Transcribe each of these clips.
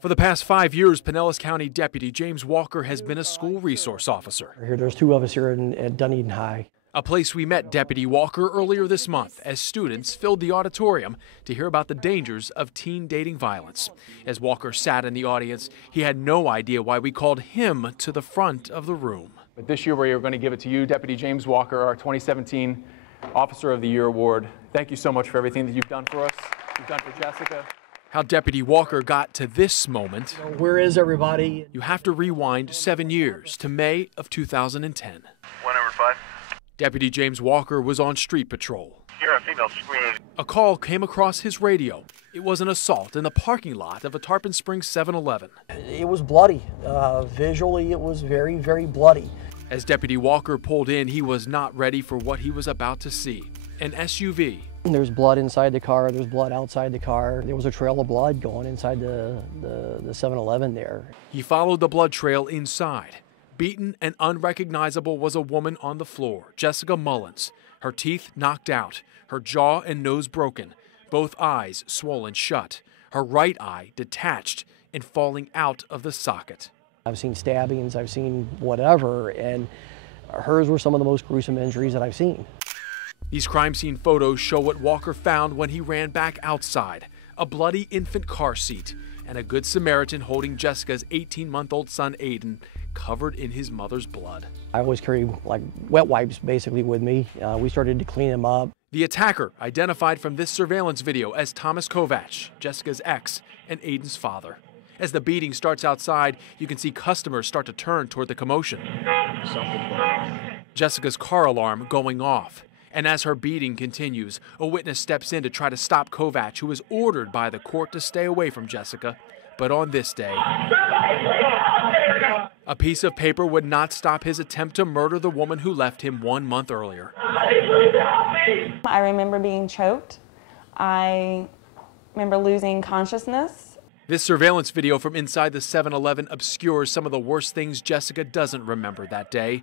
For the past 5 years, Pinellas County Deputy James Walker has been a school resource officer. There's two of us here at Dunedin High. A place we met Deputy Walker earlier this month as students filled the auditorium to hear about the dangers of teen dating violence. As Walker sat in the audience, he had no idea why we called him to the front of the room. But this year we are going to give it to you, Deputy James Walker, our 2017 Officer of the Year Award. Thank you so much for everything that you've done for us, you've done for Jessica. How Deputy Walker got to this moment. Where is everybody? You have to rewind 7 years to May of 2010. 1/5. Deputy James Walker was on street patrol. You're a female screaming. A call came across his radio. It was an assault in the parking lot of a Tarpon Springs 7-Eleven. It was bloody. Visually, it was very, very bloody. As Deputy Walker pulled in, he was not ready for what he was about to see. An SUV. There's blood inside the car. There's blood outside the car. There was a trail of blood going inside the 7-Eleven there. He followed the blood trail inside. Beaten and unrecognizable was a woman on the floor, Jessica Mullins. Her teeth knocked out, her jaw and nose broken, both eyes swollen shut, her right eye detached and falling out of the socket. I've seen stabbings, I've seen whatever, and hers were some of the most gruesome injuries that I've seen. These crime scene photos show what Walker found when he ran back outside: a bloody infant car seat and a Good Samaritan holding Jessica's 18-month-old son Aiden, covered in his mother's blood. I always carry like wet wipes basically with me. We started to clean him up. The attacker, identified from this surveillance video as Thomas Kovac, Jessica's ex and Aiden's father. As the beating starts outside, you can see customers start to turn toward the commotion. Jessica's car alarm going off. And as her beating continues, a witness steps in to try to stop Kovac, who was ordered by the court to stay away from Jessica. But on this day, a piece of paper would not stop his attempt to murder the woman who left him 1 month earlier. I remember being choked. I remember losing consciousness. This surveillance video from inside the 7-Eleven obscures some of the worst things Jessica doesn't remember that day.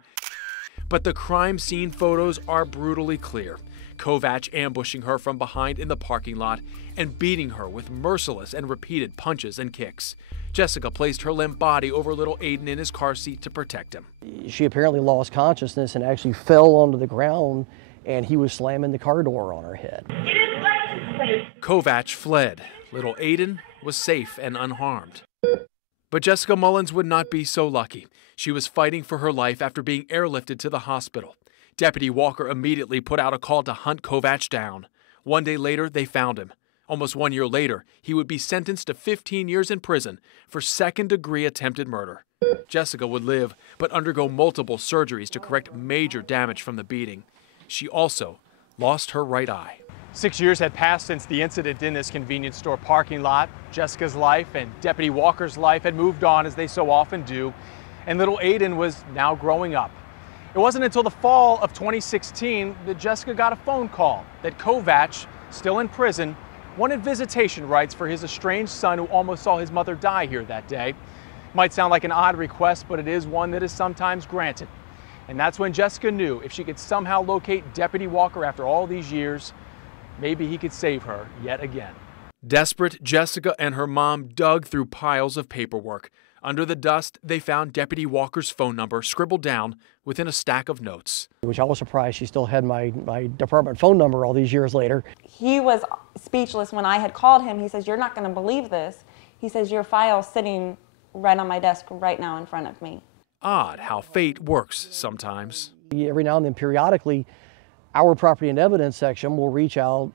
But the crime scene photos are brutally clear. Kovac ambushing her from behind in the parking lot and beating her with merciless and repeated punches and kicks. Jessica placed her limp body over little Aiden in his car seat to protect him. She apparently lost consciousness and actually fell onto the ground, and he was slamming the car door on her head. Kovac fled. Little Aiden was safe and unharmed. But Jessica Mullins would not be so lucky. She was fighting for her life after being airlifted to the hospital. Deputy Walker immediately put out a call to hunt Kovac down. 1 day later, they found him. Almost 1 year later, he would be sentenced to 15 years in prison for second-degree attempted murder. Jessica would live, but undergo multiple surgeries to correct major damage from the beating. She also lost her right eye. 6 years had passed since the incident in this convenience store parking lot. Jessica's life and Deputy Walker's life had moved on, as they so often do, and little Aiden was now growing up. It wasn't until the fall of 2016 that Jessica got a phone call that Kovac, still in prison, wanted visitation rights for his estranged son who almost saw his mother die here that day. Might sound like an odd request, but it is one that is sometimes granted. And that's when Jessica knew if she could somehow locate Deputy Walker after all these years, maybe he could save her yet again. Desperate, Jessica and her mom dug through piles of paperwork. Under the dust, they found Deputy Walker's phone number scribbled down within a stack of notes. Which I was surprised she still had my department phone number all these years later. He was speechless when I had called him. He says, "You're not going to believe this." He says, "Your file's sitting right on my desk right now in front of me." Odd how fate works sometimes. Every now and then, periodically, our property and evidence section will reach out,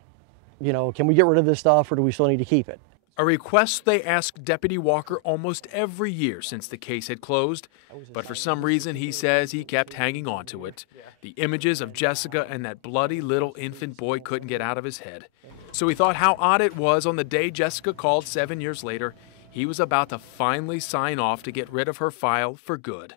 can we get rid of this stuff or do we still need to keep it? A request they asked Deputy Walker almost every year since the case had closed, but for some reason he says he kept hanging on to it. The images of Jessica and that bloody little infant boy couldn't get out of his head. So he thought how odd it was on the day Jessica called 7 years later, he was about to finally sign off to get rid of her file for good.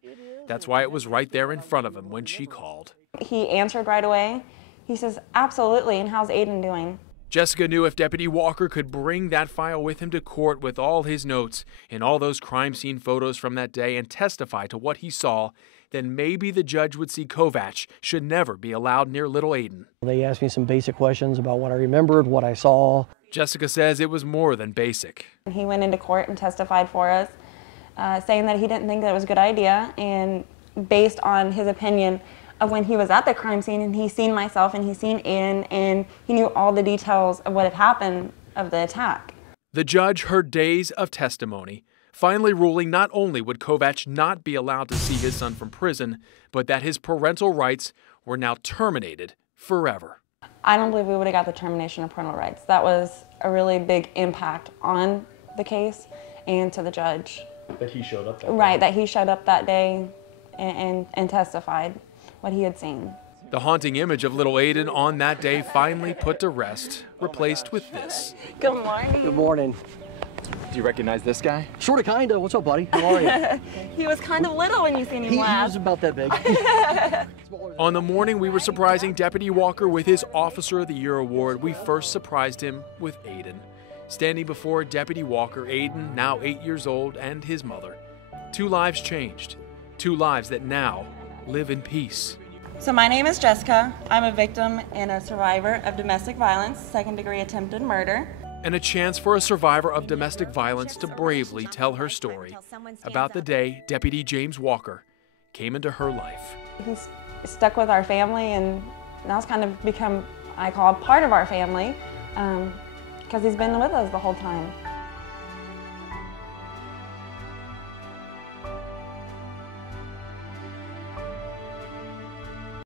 That's why it was right there in front of him when she called. He answered right away. He says, "Absolutely, and how's Aiden doing?" Jessica knew if Deputy Walker could bring that file with him to court with all his notes and all those crime scene photos from that day and testify to what he saw, then maybe the judge would see Kovac should never be allowed near little Aiden. They asked me some basic questions about what I remembered, what I saw. Jessica says it was more than basic. He went into court and testified for us, saying that he didn't think that it was a good idea, and based on his opinion of when he was at the crime scene and he seen myself and he seen Aiden and he knew all the details of what had happened of the attack. The judge heard days of testimony, finally ruling not only would Kovac not be allowed to see his son from prison, but that his parental rights were now terminated forever. I don't believe we would have got the termination of parental rights. That was a really big impact on the case and to the judge. That he showed up that day. Right, that he showed up that day and testified what he had seen. The haunting image of little Aiden on that day finally put to rest, replaced with this. Good morning. Good morning. Do you recognize this guy? Sort of, kind of. What's up, buddy? How are you? He was kind of little when you seen him He last. was about that big. On the morning we were surprising Deputy Walker with his Officer of the Year award, we first surprised him with Aiden. Standing before Deputy Walker, Aiden, now 8 years old, and his mother. 2 lives changed. 2 lives that now live in peace. So my name is Jessica. I'm a victim and a survivor of domestic violence, second-degree attempted murder. And a chance for a survivor of domestic violence to bravely tell her story about the day Deputy James Walker came into her life. He's stuck with our family, and now it's kind of become, I call, part of our family, because he's been with us the whole time.